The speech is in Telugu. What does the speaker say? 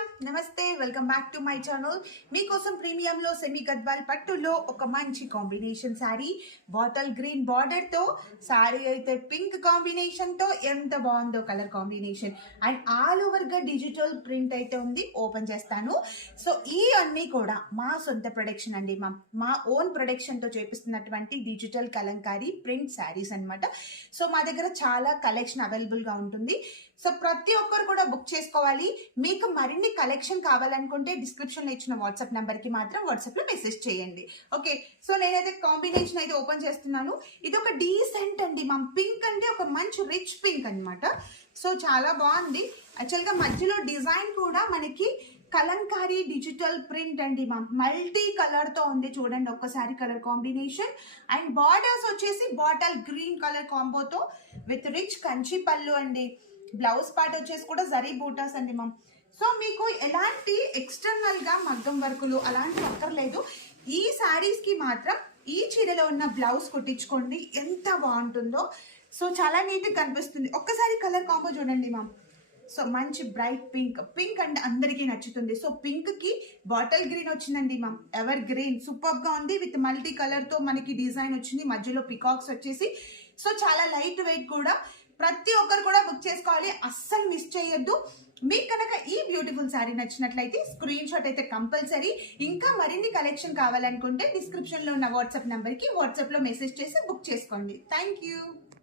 నమస్తే welcome back to my channel. మీకోసం ప్రీమియంలో సెమీ గద్వాల్ పట్టులో ఒక మంచి combination sari, bottle green border తో శారీ అయితే పింక్ కాంబినేషన్ తో ఎంత బాగుందో colour combination and all over గా డిజిటల్ ప్రింట్ అయితే ఉంది. ఓపెన్ చేస్తాను. సో ఈ అన్ని కూడా మా సొంత ప్రొడక్షన్ అండి, మా ఓన్ ప్రొడక్షన్ తో చేపిస్తున్నటువంటి డిజిటల్ కలంకారీ ప్రింట్ శారీస్ అన్నమాట. సో మా దగ్గర చాలా కలెక్షన్ అవైలబుల్ గా ఉంటుంది. సో ప్రతి ఒక్కరు కూడా బుక్ చేసుకోవాలి. మీకు మరిన్ని కలెక్షన్ కావాలనుకుంటే డిస్క్రిప్షన్ లో ఇచ్చిన వాట్సాప్ నెంబర్ కి మాత్రం వాట్సాప్ లో మెసేజ్ చేయండి. ఓకే, సో నేనైతే కాంబినేషన్ అయితే ఓపెన్ చేస్తున్నాను. ఇది ఒక డీసెంట్ అండి, మా పింక్ అంటే ఒక మంచి రిచ్ పింక్ అన్నమాట. సో చాలా బాగుంది. యాక్చువల్ గా మధ్యలో డిజైన్ కూడా మనకి కలంకారీ డిజిటల్ ప్రింట్ అండి, మా మల్టీ కలర్ తో ఉంది. చూడండి ఒక్కసారి కలర్ కాంబినేషన్ అండ్ బార్డర్స్ వచ్చేసి బాటిల్ గ్రీన్ కలర్ కాంబోతో విత్ రిచ్ కంచి పళ్ళు అండి. బ్లౌజ్ పార్ట్ వచ్చేసి కూడా జరీ బూటాస్ అండి మ్యామ్. సో మీకు ఎలాంటి ఎక్స్టర్నల్ గా మగ్గం వర్కులు అలాంటివి అక్కర్లేదు. ఈ శారీస్ కి మాత్రం ఈ చీరలో ఉన్న బ్లౌజ్ కుట్టించుకోండి, ఎంత బాగుంటుందో. సో చాలా నీట్ గా కనిపిస్తుంది. ఒక్కసారి కలర్ కాంబో చూడండి మ్యామ్. సో మంచి బ్రైట్ పింక్ అంటే అందరికీ నచ్చుతుంది. సో పింక్ కి బాటిల్ గ్రీన్ వచ్చిందండి మ్యామ్, ఎవర్ గ్రీన్ సూపర్ గా ఉంది. విత్ మల్టీ కలర్ తో మనకి డిజైన్ వచ్చింది, మధ్యలో పికాక్స్ వచ్చేసి. సో చాలా లైట్ వెయిట్ కూడా. ప్రతి ఒక్కరు కూడా బుక్ చేసుకోవాలి, అస్సలు మిస్ చేయొద్దు. మీకు కనుక ఈ బ్యూటిఫుల్ శారీ నచ్చినట్లయితే స్క్రీన్ షాట్ అయితే కంపల్సరీ. ఇంకా మరిన్ని కలెక్షన్ కావాలనుకుంటే డిస్క్రిప్షన్ లో ఉన్న వాట్సాప్ నెంబర్ కి వాట్సాప్ లో మెసేజ్ చేసి బుక్ చేసుకోండి. Thank you.